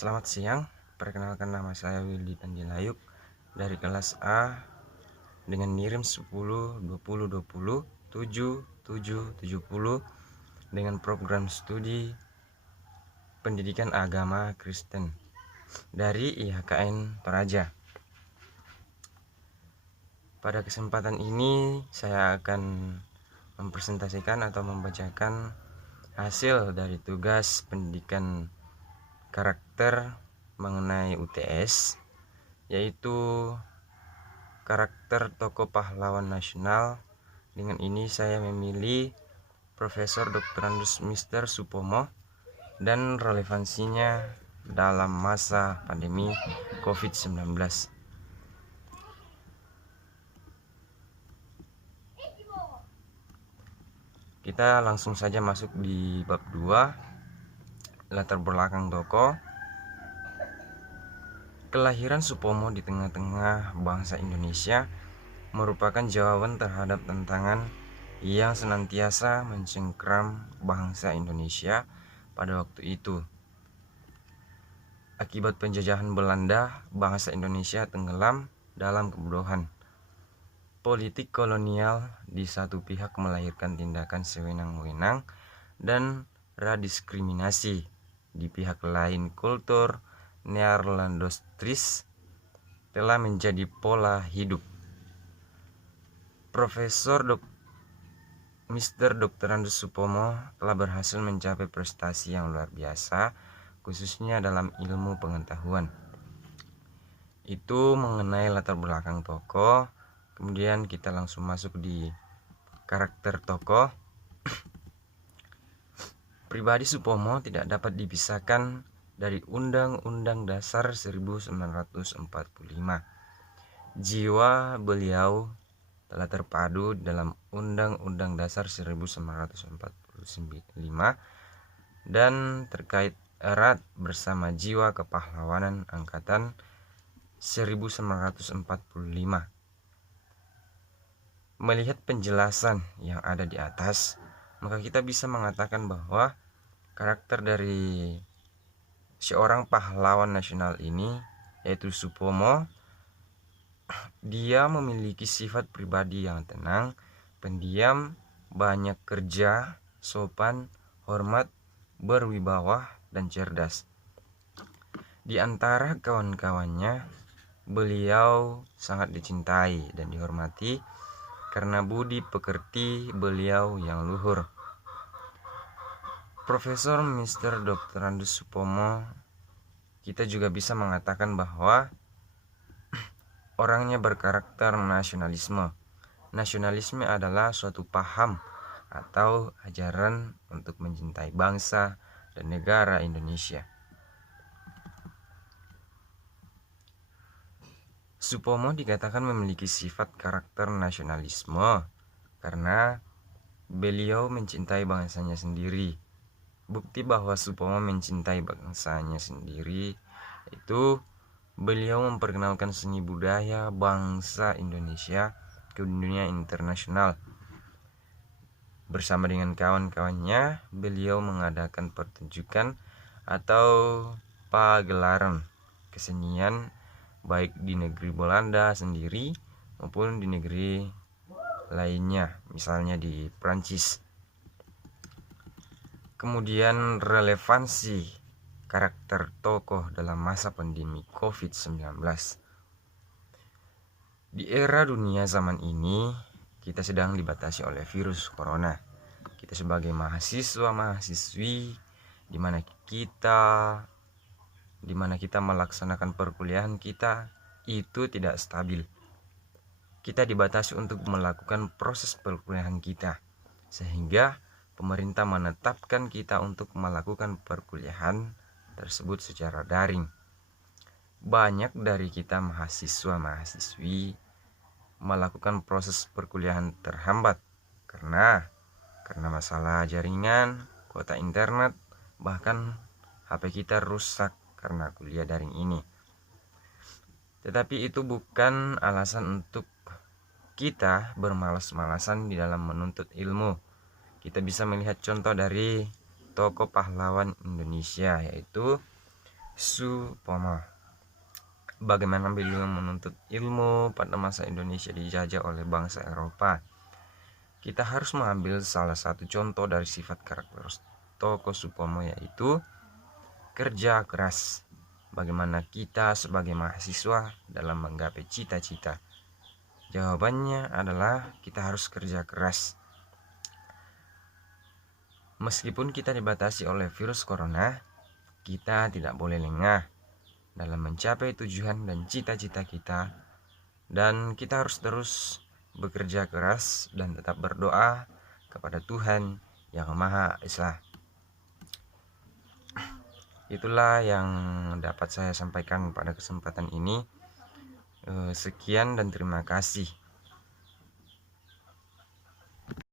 Selamat siang, perkenalkan nama saya Willy Tandilayuk dari kelas A dengan NIRIM 10 20 20 7 7 70 dengan program studi Pendidikan Agama Kristen dari IHKN Toraja. Pada kesempatan ini saya akan mempresentasikan atau membacakan hasil dari tugas pendidikan karakter mengenai UTS, yaitu karakter tokoh pahlawan nasional. Dengan ini saya memilih Profesor Dr. Andus Mister Supomo dan relevansinya dalam masa pandemi COVID-19. Kita langsung saja masuk di bab 2, latar belakang tokoh. Kelahiran Supomo di tengah-tengah bangsa Indonesia merupakan jawaban terhadap tantangan yang senantiasa mencengkram bangsa Indonesia pada waktu itu. Akibat penjajahan Belanda, bangsa Indonesia tenggelam dalam kebodohan. Politik kolonial di satu pihak melahirkan tindakan sewenang-wenang dan rediskriminasi. Di pihak lain, kultur neerlandostris telah menjadi pola hidup. Profesor Mr. Dr. Andus Supomo telah berhasil mencapai prestasi yang luar biasa, khususnya dalam ilmu pengetahuan. Itu mengenai latar belakang tokoh. Kemudian kita langsung masuk di karakter tokoh. Pribadi Supomo tidak dapat dipisahkan dari Undang-Undang Dasar 1945. Jiwa beliau telah terpadu dalam Undang-Undang Dasar 1945 dan terkait erat bersama jiwa kepahlawanan Angkatan 1945. Melihat penjelasan yang ada di atas, maka kita bisa mengatakan bahwa karakter dari seorang pahlawan nasional ini, yaitu Supomo, dia memiliki sifat pribadi yang tenang, pendiam, banyak kerja, sopan, hormat, berwibawa, dan cerdas. Di antara kawan-kawannya, beliau sangat dicintai dan dihormati karena budi pekerti beliau yang luhur. Profesor Mr. Dr. Andus Supomo, kita juga bisa mengatakan bahwa orangnya berkarakter nasionalisme. Nasionalisme adalah suatu paham atau ajaran untuk mencintai bangsa dan negara Indonesia. Supomo dikatakan memiliki sifat karakter nasionalisme karena beliau mencintai bangsanya sendiri. Bukti bahwa Supomo mencintai bangsanya sendiri itu beliau memperkenalkan seni budaya bangsa Indonesia ke dunia internasional. Bersama dengan kawan-kawannya, beliau mengadakan pertunjukan atau pagelaran kesenian baik di negeri Belanda sendiri maupun di negeri lainnya, misalnya di Prancis. Kemudian relevansi karakter tokoh dalam masa pandemi COVID-19. Di era dunia zaman ini, kita sedang dibatasi oleh virus corona. Kita sebagai mahasiswa-mahasiswi di mana kita melaksanakan perkuliahan kita itu tidak stabil. Kita dibatasi untuk melakukan proses perkuliahan kita, sehingga pemerintah menetapkan kita untuk melakukan perkuliahan tersebut secara daring. Banyak dari kita mahasiswa-mahasiswi melakukan proses perkuliahan terhambat karena masalah jaringan, kuota internet, bahkan HP kita rusak karena kuliah daring ini. Tetapi itu bukan alasan untuk kita bermalas-malasan di dalam menuntut ilmu. Kita bisa melihat contoh dari tokoh pahlawan Indonesia, yaitu Supomo. Bagaimana beliau menuntut ilmu pada masa Indonesia dijajah oleh bangsa Eropa? Kita harus mengambil salah satu contoh dari sifat karakter tokoh Supomo, yaitu kerja keras. Bagaimana kita sebagai mahasiswa dalam menggapai cita-cita? Jawabannya adalah kita harus kerja keras. Meskipun kita dibatasi oleh virus corona, kita tidak boleh lengah dalam mencapai tujuan dan cita-cita kita, dan kita harus terus bekerja keras dan tetap berdoa kepada Tuhan yang Maha Esa. Itulah yang dapat saya sampaikan pada kesempatan ini. Sekian dan terima kasih.